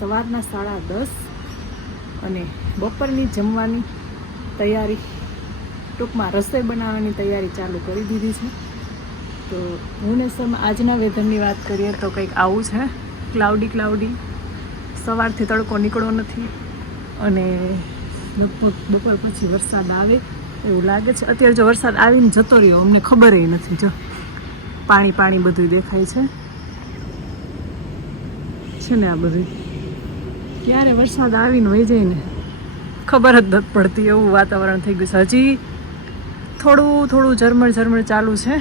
સવારના સાડા દસ અને બપોરની જમવાની તૈયારી ટૂંકમાં રસોઈ બનાવવાની તૈયારી ચાલુ કરી દીધી છે. તો ભુવનેશ્વરમાં આજના વેધરની વાત કરીએ તો કંઈક આવું છે. ક્લાઉડી ક્લાઉડી સવારથી તડકો નીકળો નથી અને લગભગ બપોર પછી વરસાદ આવે એવું લાગે છે. અત્યારે જો વરસાદ આવીને જતો રહ્યો, અમને ખબર નથી જો. પાણી પાણી બધું દેખાય છે. છે ને આ બધું? ક્યારે વરસાદ આવીને વહી જાય ને? ખબર જ નથી પડતી, એવું વાતાવરણ થઈ ગયું છે. હજી થોડું થોડું ઝરમર ઝરમર ચાલુ છે.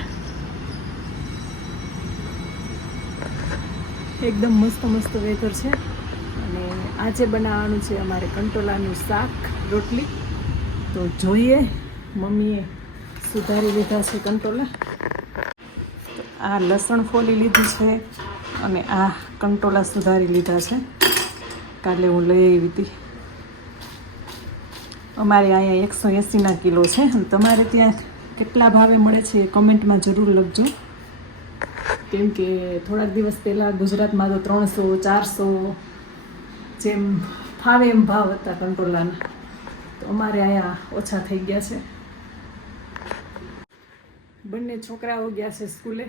એકદમ મસ્ત મસ્ત વેધર છે. અને આજે બનાવવાનું છે અમારે કંટોલાનું શાક, રોટલી. તો જોઈએ, મમ્મીએ સુધારી લીધા છે કંટોલા. આ લસણ ફોલી લીધું છે અને આ કંટોલા સુધારી લીધા છે. કાલે હું લઈ આવી હતી. અમારે અહીંયા એકસો એંસીના કિલો છે. તમારે ત્યાં કેટલા ભાવે મળે છે એ કમેન્ટમાં જરૂર લખજો. કેમ કે થોડાક દિવસ પહેલાં ગુજરાતમાં તો ત્રણસો, ચારસો જેમ ફાવે એમ ભાવ હતા કંટ્રોલાના તો અમારે અહીંયા ઓછા થઈ ગયા છે. બંને છોકરાઓ ગયા છે સ્કૂલે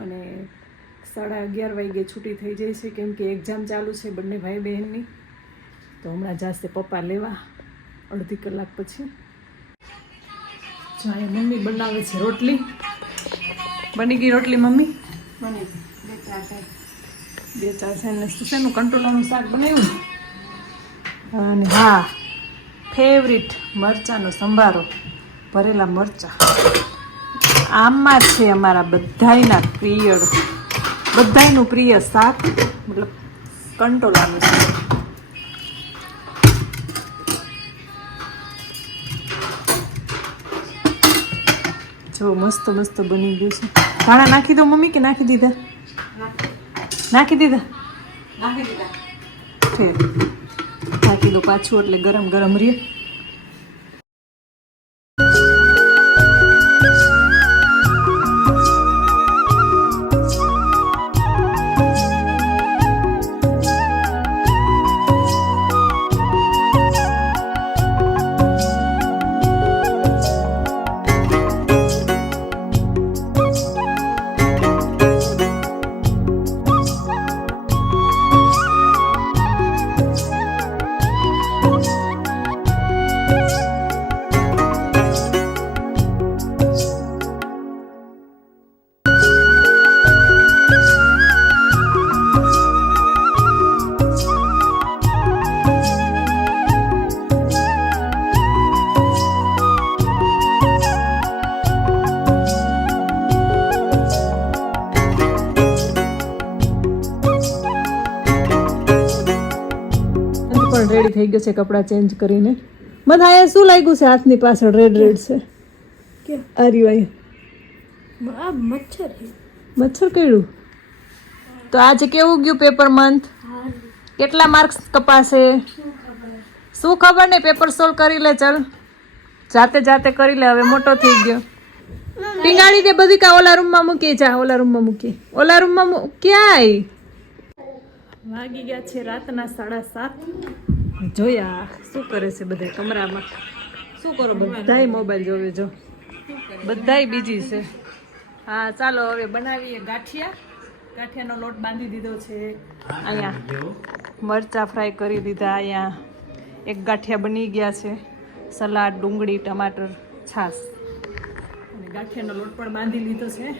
અને સાડા અગિયાર વાગે છૂટી થઈ જાય છે કેમ કે એક્ઝામ ચાલુ છે બંને ભાઈ બહેનની. તો હમણાં જશે પપ્પા લેવા અડધી કલાક પછી. જો અહીંયા મમ્મી બનાવે છે રોટલી. બની ગઈ રોટલી મમ્મી? બની. બે ચાર. બે ચાર છે ને શું શેનું કંટ્રોલાનું શાક બનાવ્યું? અને હા ફેવરિટ મરચાંનો સંભારો ભરેલા મરચાં. આમાં છે અમારા બધાયના પ્રિય બધાયનું પ્રિય શાક મતલબ કંટોલાનું શાક. જો મસ્ત મસ્ત બની ગયું છે. ધાણા નાખી દો મમ્મી કે નાખી દીધા? નાખી દીધા? નાખી દીધા. છે નાખી દો પાછું એટલે ગરમ ગરમ રહે. રેડી થઈ ગયો છે કપડાં ચેન્જ કરીને. મને અહીંયા શું લાગ્યું છે? હાથની પાછળ રેડ રેડ છે. અહીંયા. આ મચ્છર મચ્છર કર્યું તો આજે કેવું ગયું પેપર મંથ કેટલા માર્ક્સ કપાશે? શું ખબર ને પેપર સોલ્વ કરી લે ચાલ. જાતે જાતે કરી લે હવે મોટો થઈ ગયો. ટીંગાડી દે બધી કા ઓલા રૂમમાં મૂકી જા ઓલા રૂમમાં મૂકી. ઓલા રૂમમાં ક્યાંય? વાગી ગયા છે રાતના સાડા સાત. જોયા શું કરે છે બધા કમરામાં? શું કરો બધાય મોબાઈલ જોવે, જો. બધાય બીજી છે. હા, ચાલો, હવે બનાવીએ ગાંઠિયા. ગાંઠિયાનો લોટ બાંધી દીધો છે. અહીંયા મરચા ફ્રાય કરી દીધા. અહીંયા એક ગાંઠિયા બની ગયા છે. સલાડ, ડુંગળી, ટમાટર, છાશ. ગાંઠિયાનો લોટ પણ બાંધી લીધો છે.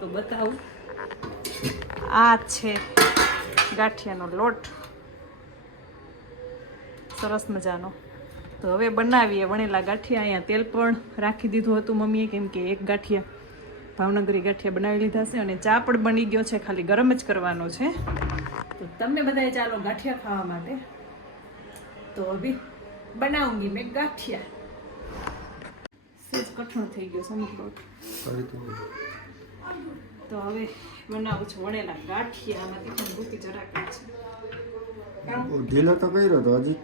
તો બતાવું. આ છે ગાંઠિયાનો લોટ. સરસ મજાનો. તો હવે બનાવીએ વણેલા ગાંઠિયા. અહીંયા તેલ પણ રાખી દીધું હતું મમ્મીએ કેમ કે એક ગાંઠિયા ભાવનગરી ગાંઠિયા બનાવી લીધા છે અને ચા પણ બની ગયો છે ખાલી ગરમ જ કરવાનો છે. તો તમે બધાએ ચાલો ગાંઠિયા ખાવા માટે. તો અભી બનાવુંગી મેં ગાંઠિયા. સેજ કઠણ થઈ ગયો સમજો તો હવે બનાવું છું વણેલા ગાંઠિયા. આમાંથી પણ ભૂતી જરાક છે ઢીલો તો કર્યો તો હજી.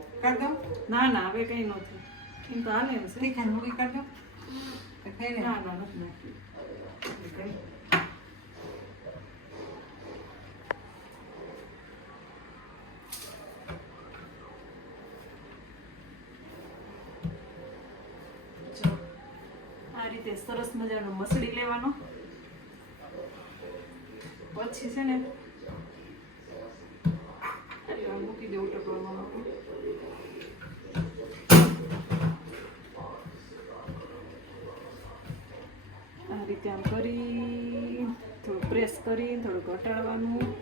ના ના હવે કઈ નથી એમ તો હાલે છે. ના ના નથી રીતે સરસ મજાનો મસળી લેવાનો. પછી છે ને મૂકી દેવું ટકવામાં આ રીતે આમ કરી થોડું પ્રેસ કરી થોડું ઘટાડવાનું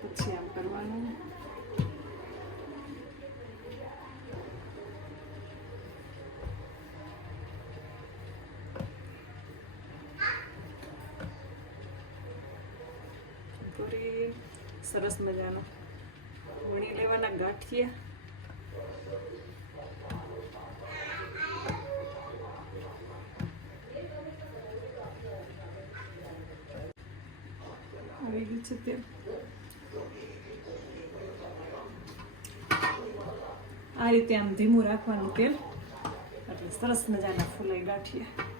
પછી આમ કરવાનું. કરી, સરસ મજાનો. વણી લેવાના ગાંઠિયા. આવી છે તે આ રીતે આમ ધીમું રાખવાનું તેલ. એટલે સરસ મજાના ફૂલાઈ ગાંઠિયા.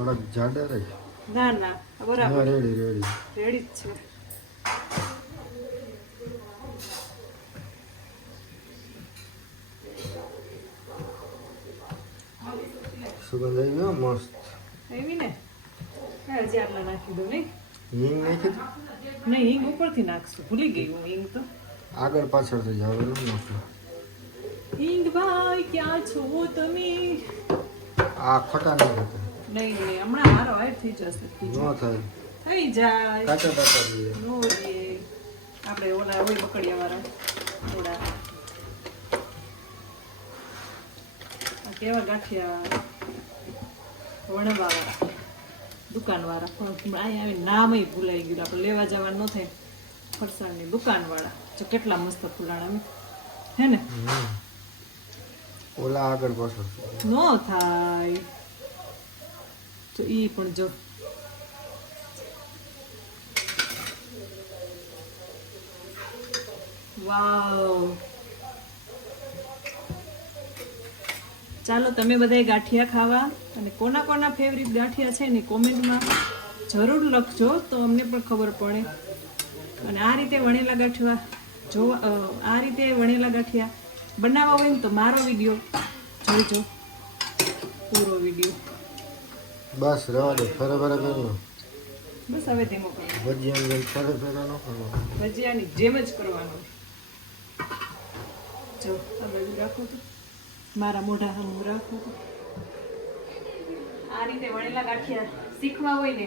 થોડાક જાડા રહે. ના ના બરાબર. Ready ready. રેડી જ છે. સુગંધ આવી ગયો મસ્ત. આવી ને? હજી આટલા નાખી દો નહીં? હિંગ નાખી દે. નહીં હિંગ ઉપરથી નાખશું. ભૂલી ગઈ હું હિંગ તો. આગળ પાછળ થઈ નાખો હિંગ ભાઈ ક્યાં છો તમે? આ ખોટા નહીં નહીં નહીં હમણાં મારો હાઈટ થઈ જશે ન થાય. થઈ જાય. કાચા કાચા જોઈએ. નો રે આપણે ઓલા હોય બકડિયા વાળા કેવા ગાંઠિયા પણ અહીંયા આવી નામ ભૂલાઈ ગયું. આપણે લેવા જવાનું ન થાય. ફરસાણની દુકાન વાળા જો કેટલા મસ્ત ફૂલાણા હે ને? ઓલા આગળ પાછળ. નો થાય. તો એ પણ જો. વાવ. ચાલો તમે બધા ગાંઠિયા ખાવા અને કોના કોના ફેવરિટ ગાંઠિયા છે ને કોમેન્ટમાં જરૂર લખજો તો અમને પણ ખબર પડે. અને આ રીતે વણેલા ગાંઠિયા જોવા આ રીતે વણેલા ગાંઠિયા બનાવવા હોય ને તો મારો વીડિયો જોઈજો. પૂરો વીડિયો. બસ રવા દે. ફરે ફરે કરી બસ હવે ધીમો કરો. ભજીયાની જેમ ફરે ફરે ન કરો. ભજીયાની જેમ જ કરવાનું. જો આ બધું રાખો તો. મારા મોઢા હમ રાખો તો. આ રીતે વણેલા ગાંઠિયા શીખવા હોય ને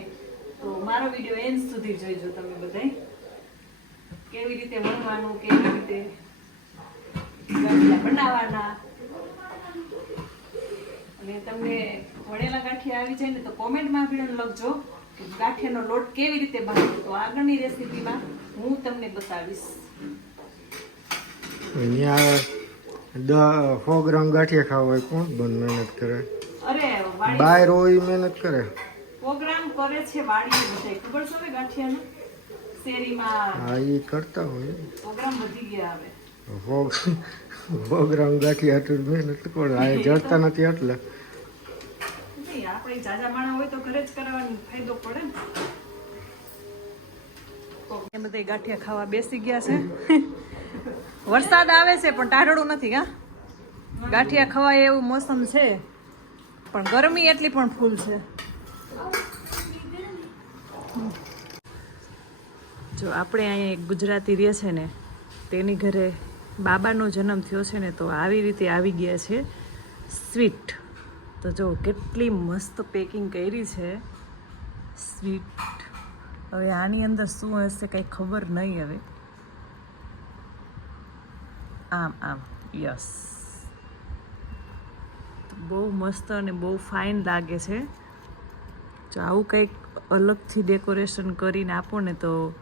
તો મારો વીડિયો એન્ડ સુધી જોઈજો તમે બધાય. કેવી રીતે વણવાનું કેવી રીતે ગાંઠિયા બનાવવાના અને તમને વણેલા ગાંઠિયા આવી જાય ને તો કોમેન્ટમાં પણ લખજો કે ગાંઠિયાનો લોટ કેવી રીતે બાંધવો તો આગળની રેસીપીમાં હું તમને બતાવીશ. અહીંયા સો ગ્રામ ગાંઠિયા ખાવા હોય કોણ? બંધ મહેનત કરે. અરે બાય રોઈ મહેનત કરે. પ્રોગ્રામ કરે છે વાડી બધાય. ખબર છે ને ગાંઠિયાનો? શેરીમાં હા એ કરતા હોય. પ્રોગ્રામ વધી ગયા હવે. સો સો હતું ગાંઠિયા નથી પણ આ જડતા નથી એટલે આપણે જાજા માણા હોય તો ઘરે જ કરવાની ફાયદો પડે ને. એ બધા ગાંઠિયા ખાવા બેસી ગયા છે. વરસાદ આવે છે પણ ટાઢળું નથી કા ગાંઠિયા ખવાય એવું મોસમ છે. પણ ગરમી એટલી પણ ફૂલ છે. જો આપણે અહીંયા એક ગુજરાતી રહે છે ને તેની ઘરે બાબાનો જન્મ થયો છે ને તો આવી રીતે આવી ગયા છે. સ્વીટ તો જો, કેટલી મસ્ત પેકિંગ કરી છે. સ્વીટ હવે આની અંદર શું હશે કંઈ ખબર નહીં હવે. આમ આમ. યસ બહુ મસ્ત અને બહુ ફાઇન લાગે છે. જો આવું કંઈક અલગથી ડેકોરેશન કરીને આપો ને તો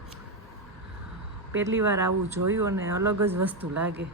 પહેલી વાર આવું જોયું અને અલગ જ વસ્તુ લાગે.